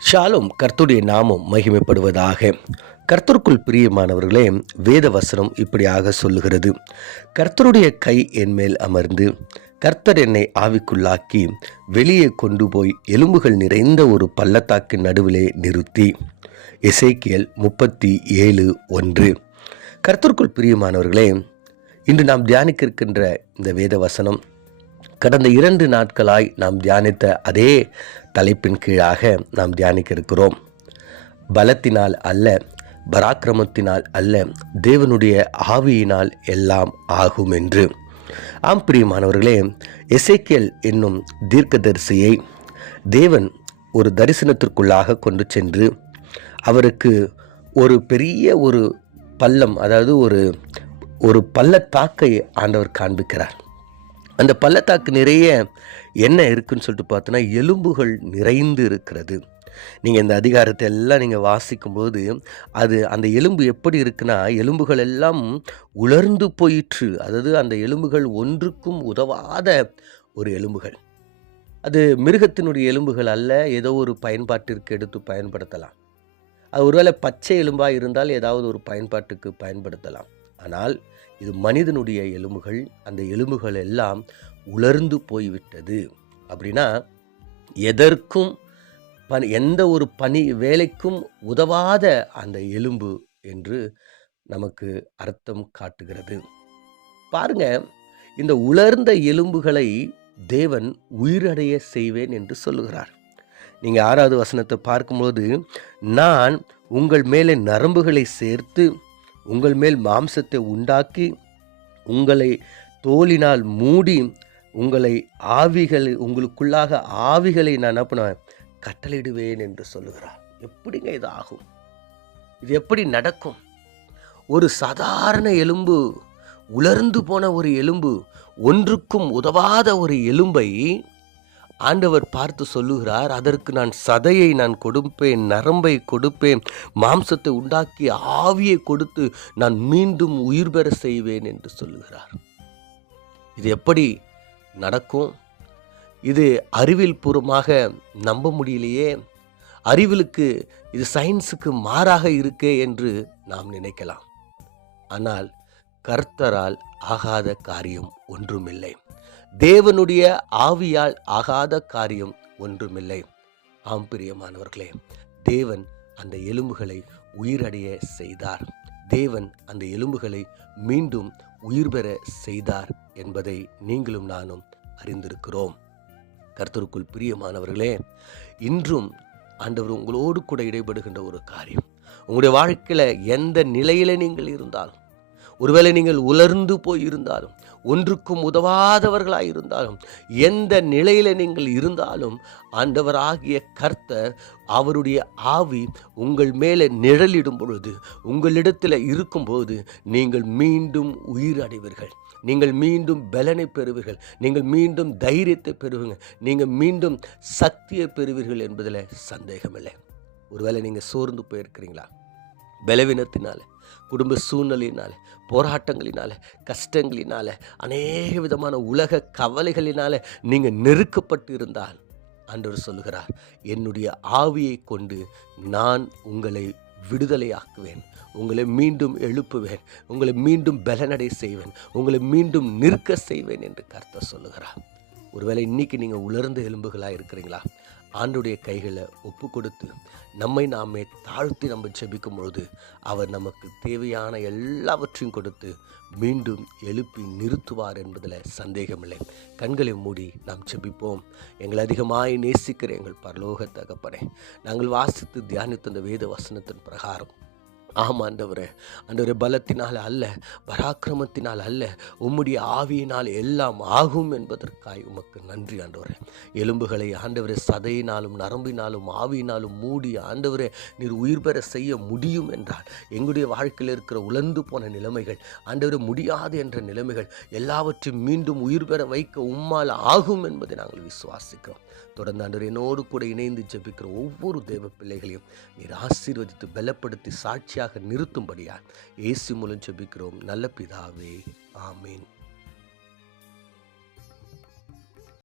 ஷாலும் கர்த்தருடைய நாமும் மகிமைப்படுவதாக. கர்த்தருக்குள் பிரியமானவர்களே வேத வசனம் இப்படியாக சொல்லுகிறது. கர்த்தருடைய கை என்மேல் அமர்ந்து கர்த்தர் என்னை ஆவிக்குள்ளாக்கி வெளியே கொண்டு போய் எலும்புகள் நிறைந்த ஒரு பள்ளத்தாக்கு நடுவிலே நிறுத்தி. இசைக்கியல் முப்பத்தி ஏழு ஒன்று. கர்த்தருக்குள் பிரியமானவர்களே இன்று நாம் தியானிக்க இருக்கின்ற இந்த வேத வசனம் கடந்த இரண்டு நாட்களாய் நாம் தியானித்த அதே தலைப்பின் கீழாக நாம் தியானிக்க இருக்கிறோம் பலத்தினால் அல்ல பராக்கிரமத்தினால் அல்ல தேவனுடைய ஆவியினால் எல்லாம் ஆகும் என்று. ஆம் பிரியமானவர்களே எசேக்கியல் என்னும் தீர்க்கதரிசியை தேவன் ஒரு தரிசனத்திற்குள்ளாக கொண்டு சென்று அவருக்கு ஒரு பெரிய ஒரு பள்ளம் அதாவது ஒரு ஒரு பள்ளத்தாக்கை ஆண்டவர் காண்பிக்கிறார். அந்த பள்ளத்தாக்கு நிறைய என்ன இருக்குன்னு சொல்லிட்டு பார்த்தோன்னா எலும்புகள் நிறைந்து இருக்கிறது. நீங்கள் இந்த அதிகாரத்தை எல்லாம் நீங்கள் வாசிக்கும்போது அது அந்த எலும்பு எப்படி இருக்குன்னா எலும்புகள் எல்லாம் உலர்ந்து போயிற்று. அதாவது அந்த எலும்புகள் ஒன்றுக்கும் உதவாத ஒரு எலும்புகள். அது மிருகத்தினுடைய எலும்புகள் அல்ல ஏதோ ஒரு பயன்பாட்டிற்கு எடுத்து பயன்படுத்தலாம். அது ஒருவேளை பச்சை எலும்பாக இருந்தால் ஏதாவது ஒரு பயன்பாட்டுக்கு பயன்படுத்தலாம். ஆனால் இது மனிதனுடைய எலும்புகள் அந்த எலும்புகள் எல்லாம் உலர்ந்து போய்விட்டது. அப்படின்னா எதற்கும் பணி எந்த ஒரு பணி வேலைக்கும் உதவாத அந்த எலும்பு என்று நமக்கு அர்த்தம் காட்டுகிறது. பாருங்க இந்த உலர்ந்த எலும்புகளை தேவன் உயிரடைய செய்வேன் என்று சொல்லுகிறார். நீங்கள் ஆறாவது வசனத்தை பார்க்கும்போது நான் உங்கள் மேலே நரம்புகளை சேர்த்து உங்கள் மேல் மாம்சத்தை உண்டாக்கி உங்களை தோலினால் மூடி உங்களை ஆவிகள் உங்களுக்குள்ளாக ஆவிகளை நான் என்ன பண்ணுவேன்? கட்டளையிடுவேன் என்று சொல்லுகிறார். எப்படிங்க இது ஆகும்? இது எப்படி நடக்கும்? ஒரு சாதாரண எலும்பு உலர்ந்து போன ஒரு எலும்பு ஒன்றுக்கும் உதவாத ஒரு எலும்பை ஆண்டவர் பார்த்து சொல்லுகிறார் அதற்கு நான் சதையை நான் கொடுப்பேன் நரம்பை கொடுப்பேன் மாம்சத்தை உண்டாக்கி ஆவியை கொடுத்து நான் மீண்டும் உயிர் பெற செய்வேன் என்று சொல்லுகிறார். இது எப்படி நடக்கும்? இது அறிவியல் பூர்வமாக நம்ப முடியலையே. அறிவிலுக்கு இது சயின்ஸுக்கு மாறாக இருக்கே என்று நாம் நினைக்கலாம். ஆனால் கர்த்தரால் ஆகாத காரியம் ஒன்றுமில்லை. தேவனுடைய ஆவியால் ஆகாத காரியம் ஒன்றுமில்லை. ஆம் பிரியமானவர்களே தேவன் அந்த எலும்புகளை உயிரடைய செய்தார். தேவன் அந்த எலும்புகளை மீண்டும் உயிர் பெற செய்தார் என்பதை நீங்களும் நானும் அறிந்திருக்கிறோம். கர்த்தருக்குள் பிரியமானவர்களே இன்றும் ஆண்டவர் உங்களோடு கூட இடைபடுகின்ற ஒரு காரியம். உங்களுடைய வாழ்க்கையில் எந்த நிலையில நீங்கள் இருந்தாலும் ஒருவேளை நீங்கள் உலர்ந்து போயிருந்தாலும் ஒன்றுக்கும் உதவாதவர்களாக இருந்தாலும் எந்த நிலையில் நீங்கள் இருந்தாலும் ஆண்டவராகிய கர்த்தர் அவருடைய ஆவி உங்கள் மேலே நிழலிடும் பொழுது உங்களிடத்தில் இருக்கும்போது நீங்கள் மீண்டும் உயிர் அடைவீர்கள் நீங்கள் மீண்டும் பலனை பெறுவீர்கள். நீங்கள் மீண்டும் தைரியத்தை பெறுவீங்க. நீங்கள் மீண்டும் சக்தியை பெறுவீர்கள் என்பதில் சந்தேகமில்லை. ஒருவேளை நீங்கள் சோர்ந்து போயிருக்கிறீங்களா? பலவீனத்தினால. குடும்ப சூழ்நிலையினால போராட்டங்களினால கஷ்டங்களினால அநேக விதமான உலக கவலைகளினால நீங்கள் நெருக்கப்பட்டு இருந்தால் ஆண்டவர் சொல்கிறார் என்னுடைய ஆவியை கொண்டு நான் உங்களை விடுதலையாக்குவேன். உங்களை மீண்டும் எழுப்புவேன். உங்களை மீண்டும் பலனடை செய்வேன். உங்களை மீண்டும் நிற்க செய்வேன் என்று கர்த்தர் சொல்லுகிறார். ஒருவேளை இன்னைக்கு நீங்கள் உலர்ந்த எலும்புகளாக இருக்கிறீங்களா ஆண்டுடைய கைகளை ஒப்பு கொடுத்து நம்மை நாமே தாழ்த்தி நம்ம ஜெபிக்கும் பொழுது அவர் நமக்கு தேவையான எல்லாவற்றையும் கொடுத்து மீண்டும் எழுப்பி நிறுத்துவார் என்பதில் சந்தேகமில்லை. கண்களை மூடி நாம் ஜெபிப்போம். எங்களை அதிகமாய் நேசிக்கிற எங்கள் பரலோக தகப்பனே நாங்கள் வாசித்து தியானித்த அந்த வேத வசனத்தின் பிரகாரம் ஆமாம் ஆண்டவரே. ஆண்டவரே பலத்தினால் அல்ல பராக்கிரமத்தினால் அல்ல உம்முடைய ஆவியினால் எல்லாம் ஆகும் என்பதற்காய் உமக்கு நன்றி ஆண்டவரே. எலும்புகளை ஆண்டவரே சதையினாலும் நரம்பினாலும் ஆவியினாலும் மூடி ஆண்டவரே நீர் உயிர் பெற செய்ய முடியும் என்றால் எங்களுடைய வாழ்க்கையில் இருக்கிற உலர்ந்து போன நிலைமைகள் ஆண்டவரே முடியாது என்ற நிலைமைகள் எல்லாவற்றையும் மீண்டும் உயிர் பெற வைக்க உம்மால் ஆகும் என்பதை நாங்கள் விசுவாசிக்கிறோம். தொடர்ந்து ஆண்டவர் என்னோடு கூட இணைந்து ஜெபிக்கிற ஒவ்வொரு தேவ பிள்ளைகளையும் நீர் ஆசீர்வதித்து பலப்படுத்தி சாட்சியாக நிறுத்தும்படியா இயேசு மூலம் செபிக்கிறோம் நல்ல பிதாவே ஆமீன்.